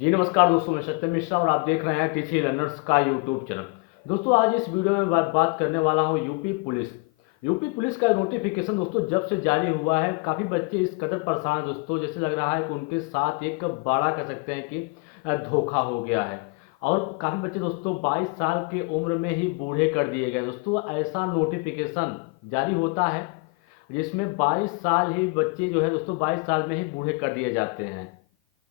जी नमस्कार दोस्तों, मैं सत्यम मिश्रा और आप देख रहे हैं टीची लर्नर्स का यूट्यूब चैनल। दोस्तों आज इस वीडियो में बात करने वाला हूं यूपी पुलिस का नोटिफिकेशन दोस्तों जब से जारी हुआ है, काफ़ी बच्चे इस कदर परेशान हैं दोस्तों, जैसे लग रहा है कि उनके साथ एक बड़ा कह सकते हैं कि धोखा हो गया है। और काफ़ी बच्चे दोस्तों 22 साल की उम्र में ही बूढ़े कर दिए गए दोस्तों। ऐसा नोटिफिकेशन जारी होता है जिसमें 22 साल ही बच्चे जो है दोस्तों 22 साल में ही बूढ़े कर दिए जाते हैं।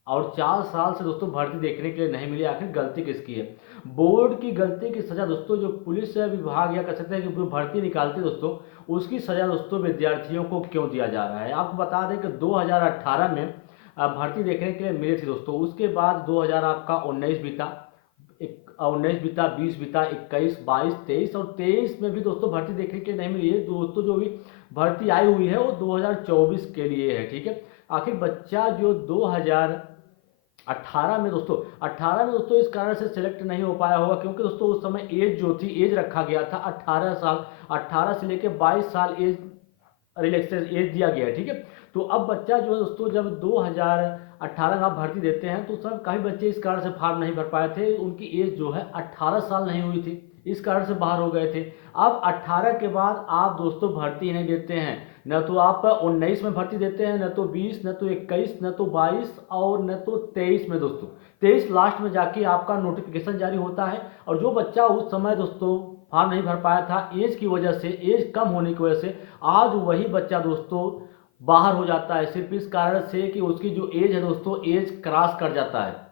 और 4 साल से दोस्तों भर्ती देखने के लिए नहीं मिली, आखिर गलती किसकी है? बोर्ड की गलती की सजा दोस्तों जो पुलिस विभाग या कह सकते हैं कि जो भर्ती निकालती है दोस्तों, उसकी सजा दोस्तों विद्यार्थियों को क्यों दिया जा रहा है? आपको बता दें कि 2018 में भर्ती देखने के लिए मिली थी दोस्तों। उसके बाद 2000 आपका 19 बीता, 19 बीता, 20 बीता, 21, 22, 23 और 23 में भी दोस्तों भर्ती देखने के लिए नहीं मिली है दोस्तों। जो भी भर्ती आई हुई है वो 2024 के लिए है, ठीक है। आखिर बच्चा जो 2018 में दोस्तों 18 में दोस्तों इस कारण से सिलेक्ट नहीं हो पाया होगा क्योंकि दोस्तों उस समय एज जो थी, एज रखा गया था 18 साल, 18 से लेकर 22 साल एज रिलैक्सेशन एज दिया गया है, ठीक है। तो अब बच्चा जो है दोस्तों जब 2018 में आप भर्ती देते हैं तो उस समय काफ़ी बच्चे इस कारण से फॉर्म नहीं भर पाए थे, उनकी एज जो है 18 साल नहीं हुई थी, इस कारण से बाहर हो गए थे। अब 18 के बाद आप दोस्तों भर्ती नहीं देते हैं, न तो आप 19 में भर्ती देते हैं, न तो 20, न तो 21, न तो 22 और न तो 23 में दोस्तों। 23 लास्ट में जाके आपका नोटिफिकेशन जारी होता है। और जो बच्चा उस समय दोस्तों फॉर्म नहीं भर पाया था एज की वजह से, एज कम होने की वजह से, आज वही बच्चा दोस्तों बाहर हो जाता है सिर्फ इस कारण से कि उसकी जो एज है दोस्तों, एज क्रॉस कर जाता है,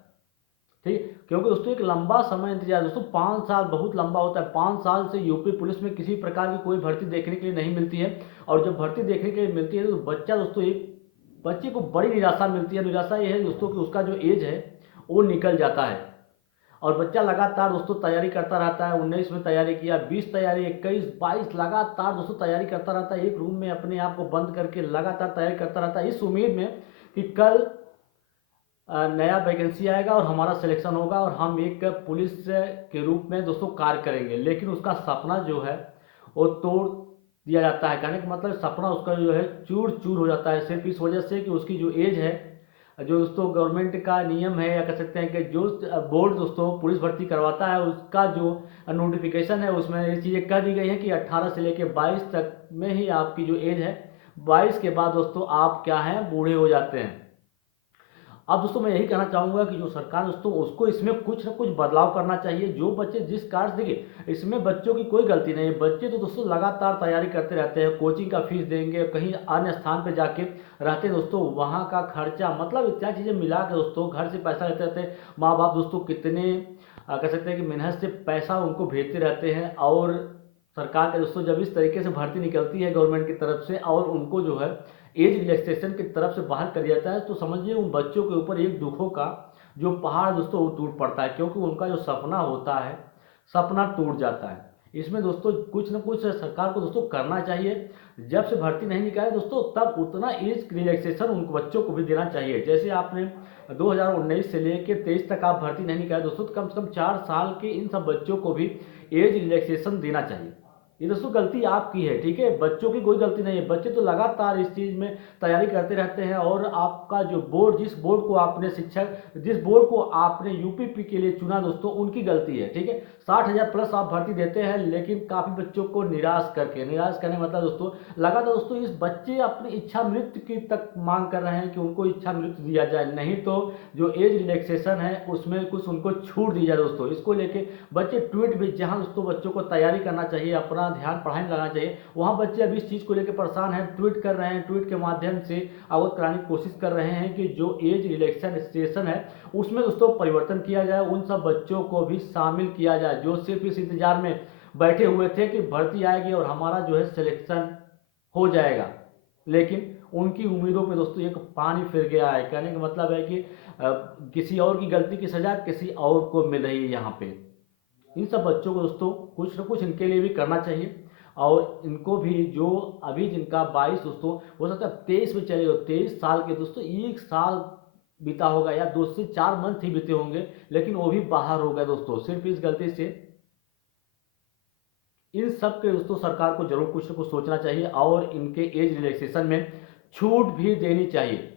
ठीक। क्योंकि दोस्तों एक लंबा समय इंतजार दोस्तों, 5 साल बहुत लंबा होता है। 5 साल से यूपी पुलिस में किसी प्रकार की कोई भर्ती देखने के लिए नहीं मिलती है। और जब भर्ती देखने के लिए मिलती है तो बच्चा दोस्तों, एक बच्चे को बड़ी निराशा मिलती है। निराशा ये है दोस्तों कि उसका जो एज है वो निकल जाता है और बच्चा लगातार दोस्तों तैयारी करता रहता है। 19 में तैयारी किया, 20 तैयारी, 21, 22 लगातार दोस्तों तैयारी करता रहता है। एक रूम में अपने आप को बंद करके लगातार तैयारी करता रहता है इस उम्मीद में कि कल नया वैकेंसी आएगा और हमारा सिलेक्शन होगा और हम एक पुलिस के रूप में दोस्तों कार्य करेंगे। लेकिन उसका सपना जो है वो तोड़ दिया जाता है। कहने का मतलब सपना उसका जो है चूर चूर हो जाता है सिर्फ इस वजह से कि उसकी जो एज है, जो दोस्तों गवर्नमेंट का नियम है या कह सकते हैं कि जो बोर्ड दोस्तों पुलिस भर्ती करवाता है उसका जो नोटिफिकेशन है उसमें ये चीज़ें कह दी गई हैं कि 18 से लेकर 22 तक में ही आपकी जो एज है, 22 के बाद दोस्तों आप क्या हैं, बूढ़े हो जाते हैं। अब दोस्तों मैं यही कहना चाहूँगा कि जो सरकार दोस्तों उसको इसमें कुछ ना कुछ बदलाव करना चाहिए। जो बच्चे जिस कारण से, देखिए इसमें बच्चों की कोई गलती नहीं है, बच्चे तो दोस्तों लगातार तैयारी करते रहते हैं, कोचिंग का फीस देंगे, कहीं अन्य स्थान पर जाके रहते हैं दोस्तों, वहाँ का खर्चा मतलब इत्यादि चीज़ें मिला के दोस्तों घर से पैसा लेते रहते हैं। माँ बाप दोस्तों कितने कह सकते हैं कि मेहनत से पैसा उनको भेजते रहते हैं। और सरकार के दोस्तों जब इस तरीके से भर्ती निकलती है गवर्नमेंट की तरफ से और उनको जो है एज रिलैक्सेशन की तरफ से बाहर कर दिया जाता है, तो समझिए उन बच्चों के ऊपर एक दुखों का जो पहाड़ दोस्तों वो टूट पड़ता है क्योंकि उनका जो सपना होता है, सपना टूट जाता है। इसमें दोस्तों कुछ ना कुछ सरकार को दोस्तों करना चाहिए। जब से भर्ती नहीं निकाले दोस्तों तब उतना एज रिलैक्सेशन उन बच्चों को भी देना चाहिए। जैसे आपने 2019 से लेकर 23 तक आप भर्ती नहीं निकाले दोस्तों, तो कम से कम 4 साल के इन सब बच्चों को भी एज रिलैक्सेशन देना चाहिए। ये दोस्तों गलती आपकी है, ठीक है, बच्चों की कोई गलती नहीं है। बच्चे तो लगातार इस चीज़ में तैयारी करते रहते हैं और आपका जो बोर्ड, जिस बोर्ड को आपने शिक्षक, जिस बोर्ड को आपने यूपीपी के लिए चुना दोस्तों, उनकी गलती है, ठीक है। 60,000 प्लस आप भर्ती देते हैं लेकिन काफ़ी बच्चों को निराश करके, निराश करने मतलब दोस्तों लगातार दोस्तों इस बच्चे अपनी इच्छा मृत्यु की तक मांग कर रहे हैं कि उनको इच्छा मृत्यु दिया जाए, नहीं तो जो एज रिलैक्सेशन है उसमें कुछ उनको छूट दी जाए दोस्तों। इसको लेके बच्चे ट्वीट भी, जहां दोस्तों बच्चों को तैयारी करना चाहिए, अपना ध्यान पढ़ाई में लगाना चाहिए, वहां बच्चे अभी इस चीज़ को लेकर परेशान हैं, ट्वीट कर रहे हैं, ट्वीट के माध्यम से अवगत कराने की कोशिश कर रहे हैं कि जो एज रिलैक्सेशन है उसमें दोस्तों परिवर्तन किया जाए, उन सब बच्चों को भी शामिल किया जाए जो सिर्फ इस इंतजार में बैठे हुए थे कि भर्ती आएगी और हमारा जो है सिलेक्शन हो जाएगा। लेकिन उनकी उम्मीदों पे दोस्तों एक पानी फिर गया है। कहने का मतलब है कि किसी और की गलती की सजा किसी और को मिल रही है यहाँ पे। इन सब बच्चों को दोस्तों कुछ ना कुछ इनके लिए भी करना चाहिए। और इनको भी जो अभी जिनका 22 दोस्तों हो सकता है 23 में चले हो, 23 साल के दोस्तों, 1 साल बीता होगा या 2 से 4 मंथ ही बीते होंगे, लेकिन वो भी बाहर हो गए दोस्तों सिर्फ इस गलती से। इन सब के दोस्तों सरकार को जरूर कुछ ना कुछ सोचना चाहिए और इनके एज रिलैक्सेशन में छूट भी देनी चाहिए।